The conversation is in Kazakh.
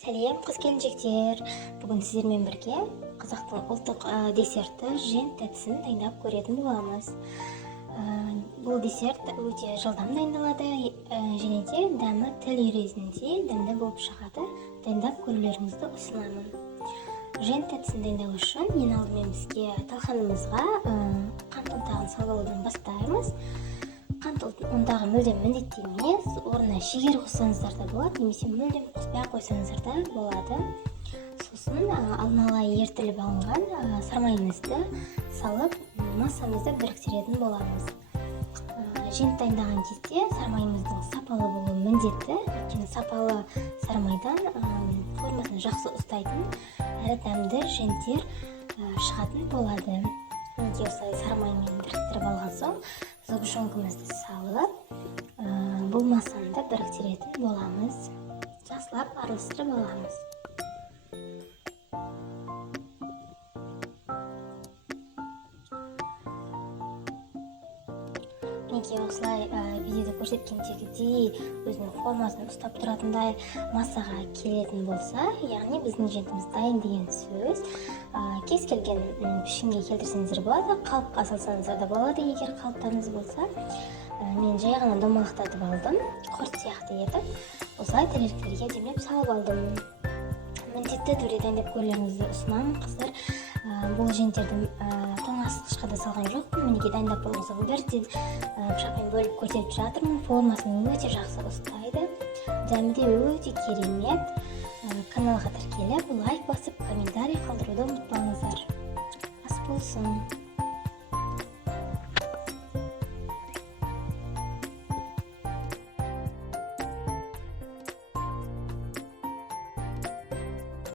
Сәлем қыз-келіншектер. Бүгін сіздермен бірге қазақтың ұлттық десерті жент тәттісін дайындап көретін боламыз. Бұл десерт өте жылдам дайындалады және де дәмі тіл ерезінде дәмді болып шығады. Дайындап көрулеріңізді ұсынамын. Жент тәттісін дайындау үшін ең алдымен бізге талқанымызға қант ұнтағын салып алудан бастаймыз. Қант ұнтағы мүлдем міндетті емес, орнына шегер қоссаңыздар да болады, немесе мүлдем қоспай қойсаңыздар да болады. Сосын алдын ала ертіліп алынған сармайымызды салып массамызды біріктіретін боламыз. Жент дайындаған кезде сармайымыздың сапалы болуы міндетті, өйткені сапалы сармайдан формасын жақсы ұстайтын әрі дәмді женттер шығатын болады. Осылай сармаймен біріктіріп алған соң зұбжоңкімізді салып, бұл массаны да біріктіретін боламыз. Жақсылап араластырып аламыз. Мінекей осылай видеода көрсеткендегідей өзінің формасын ұстап тұратындай массаға келетін болса, яғни біздің жентіміз дайын деген сөз. Кез келген пішінге келтірсеңіздер болады, қалыпқа салсаңыздар да болады. Егер қалыптарыңыз болса, мен жай ғана домалақтатып алдым, құрт сияқты етіп, осылай тәрелкелерге демеп салып алдым. Міндетті түрде дайындап көрулеріңізді ұсынамын, қыздар. Бұл женттерді тоңазытқышқа да салған жоқпын. Мінекей дайындап болған соң бірден пышақпен бөліп көрсетіп жатырмын. Формасын өте жақсы ұстайды. Дәмі де өте керемет. Каналға тіркеліп, лайк басып, комментарий қалдыруды ұмытпаңыздар. Ас болсын.